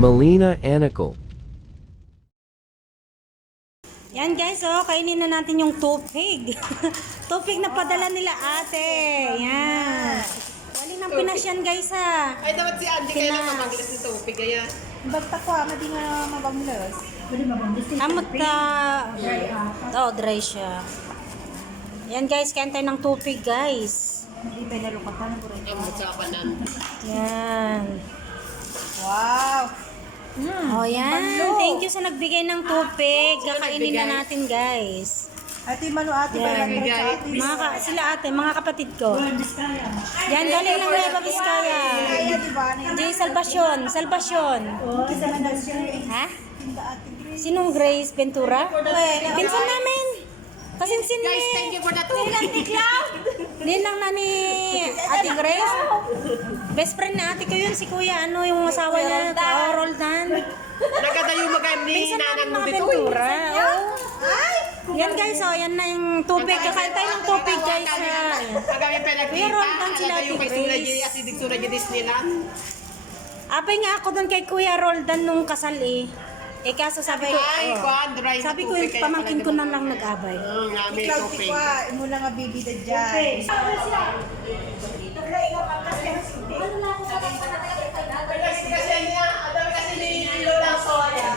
Melina Anical. Yan guys, oh, kainin na natin yung tupig. Tupig na padala nila ate. Yan. Wali ng Pinas yan guys ha. Ay, dapat si Andy kaya lang mamaglas nito. Pigaya. Bagta ko, madi nga mabanglas. Amot na. Oh, dry siya. Yan guys, kain tayo ng tupig guys. Hindi pa nalukatan ko rin. Ang magkakanan. Yan. Wow! Oh yan. Thank you sa nagbigay ng tupig. Kakainin na natin guys. Ate Manu, ate pa lang sa ate. Sila ate, mga kapatid ko. Yan, galing ng Nueva Vizcaya. Kaya diba? Jay Salvacion. Salvacion. Kita man daw siya. Ha? Sinong Grace Ventura? Pinsan namin. Kasinsin Guys, ni... thank you for the tubig. Ninang na ni Ate Grace. Best friend na ate ko yun, si Kuya. Ano yung asawa niya? Oh, Roldan. Nagkatayo magayam ni Pinsan namin nanan mo mga dito. Ventura. Oh. Yan guys, oh, yan na yung tubig. Kakain tayo ng tubig guys. Agami pa Kuya nagkita. Roldan sila, Alata yung Ate kay Sura Grace. J. Asidig Sura J. Disneyland. Apay nga ako doon kay Kuya Roldan nung kasal eh. Eh kaso sabi ko, Ay, kwan, dry na sabi ko tubig yung kaya pamangkin pala ko na naman. lang nag-abay. Namin Ikaw, tubig. tikwa. Imo na nga bibida dyan. Kasi niya, adami kasi ni Lola Soya.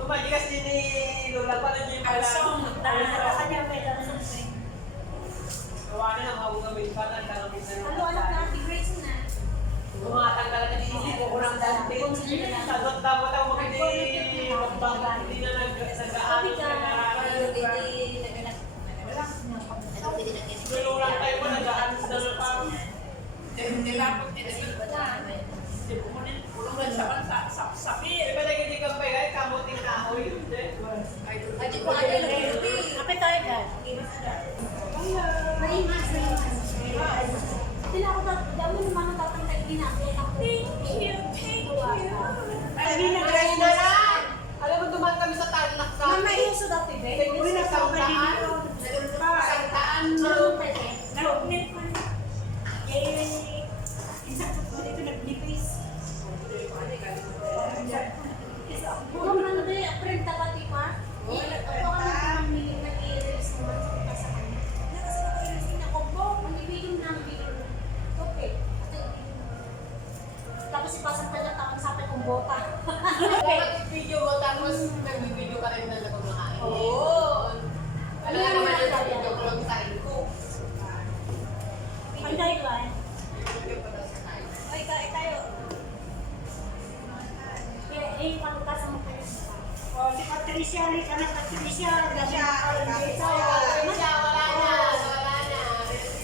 Lumagigas din ni Lola pa na niya pala. Kawanan ang hawag ng bilpan at kalapit na tumatanggal ka din hindi ko kurang dati. Sagot dapat ako hindi magbang hindi na nag-aan. Lulurang tayo mo nag-aan sa pang nilapot din Diba nagiging ka pa yun? Kamuting kahoy yun din. Kapit tayo guys. Alam mo, dumaan kami sa Tarlac sa Uy, nagsauntaan. Sauntaan mo. Tapos ipasang pa niya takang sabi kong bota. Dapat video mo, tapos nag-video ka rin na kumakain. Oo. Alam nga naman yung video ko lang sa ko. Ang dahil ba eh? Ay, tayo. Eh, pagkasama mo kayo. Si Patricia, ka na Patricia. Patricia, Wala na.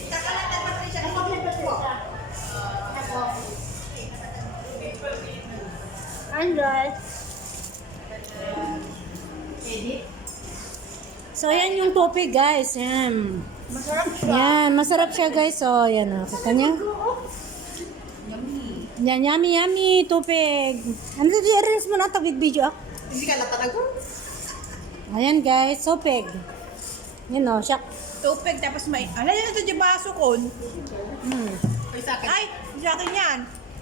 Takalat na Patricia. Android. So, yan yung tupig, guys. Yan. Masarap siya. Yan, masarap siya, guys. So, yan o. Kita niyo? Yan, yummy, yummy. Tupig. Ano ito, i-arrange mo na tawid video, ah. Hindi ka natanag ko. Ayan, guys. Tupig. Yan o, siya. Tupig, tapos may... Ano yun ito yung baso kon? Ay, sa akin. Ay, sa akin yan.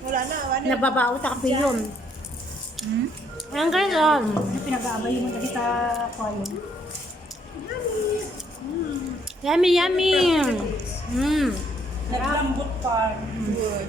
Wala na. Wala. Nababao ta kape yun. Ayan, guys. Pinag-aabay mo na sa kwayo. Yummy, yummy. Naglambot pa. Good.